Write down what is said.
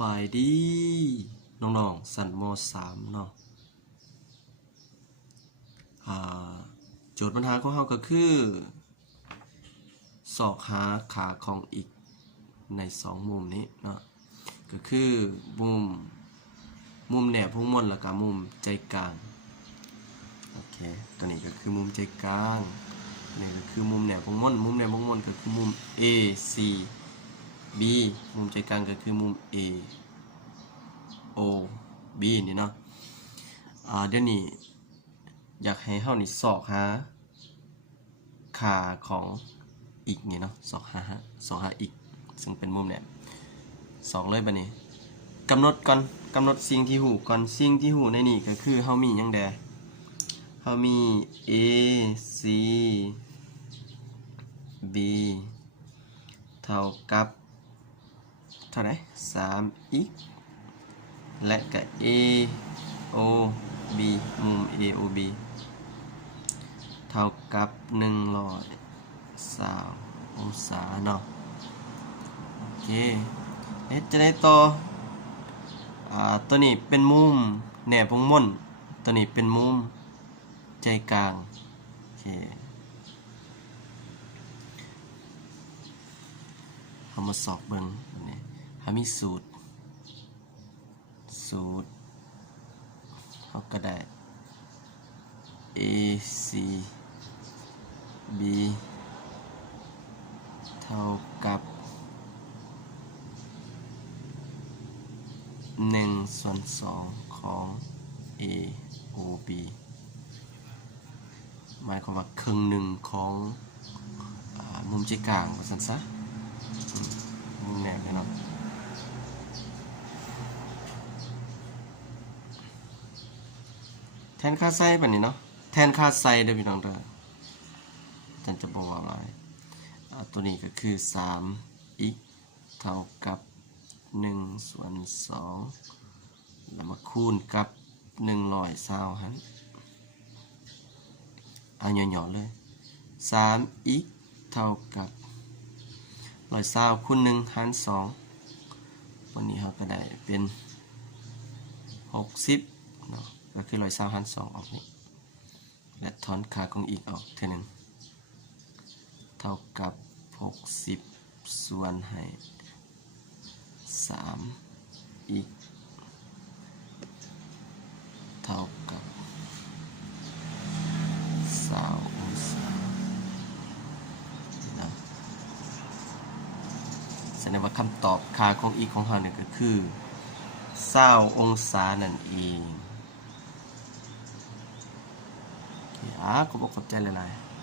บายดีน้องๆสันม.3 เนาะโจทย์ปัญหาของเราก็คือสอกหาขาของอีกใน2มุมนี้เนาะก็คือมุมแหนบพวงมนแล้วก็มุมใจกลางโอเคตัวนี้ก็คือมุมใจกลางนี่ก็คือมุมแหนบพวงมนมุมแหนบพวงมนก็คือมุม A C B มุมใจกลางก็คือมุม A O B นี่เนาะเดี๋ยวนี้อยากให้เฮานี่สอกหาขาของอีกนี่เนาะสอกหาอีกซึ่งเป็นมุมเนี่ยสอกเลยบัดนี้กำหนดก่อนกำหนดสิ่งที่หูก่อนสิ่งที่หูในนี่ก็คือเฮามีหยังแดเฮามี A C B เท่ากับเท่าไหร่ 3x และก็ A O B มุม A O B เท่ากับ120องศาเนาะโอเคจะได้ต่อตัวนี้เป็นมุมแหนบวงมนตัวนี้เป็นมุมใจกลางโอเคเอามาสอบเบิ่งนี่หามีสูตรเขาก็ได้ AC B เท่ากับ1/2ของ AOB หมายความว่าครึ่งหนึ่งของมุมใจกลางว่าซั่นซะมุมแหนบเนาะแทนค่าไซแบบนี้เนาะแทนค่าไซเด้อพี่น้องเด้ออาจารย์จะบอกว่าอะไรตัวนี้ก็คือ 3x เท่ากับ1/2แล้วมาคูณกับ120หั่นย่อๆเลย 3x เท่ากับ120คูณ1หาร2วันนี้เราก็ได้เป็น60เนาะก็คือ120หาร2ออกนี่และถอนค่าของอีกออกเท่านึงเท่ากับ60ส่วนให้3อีกเท่ากับ20องศานะแสดงว่าคำตอบค่าของอีกของเราเนี่ยก็คือ20องศานั่นเองขอบใจหลายๆ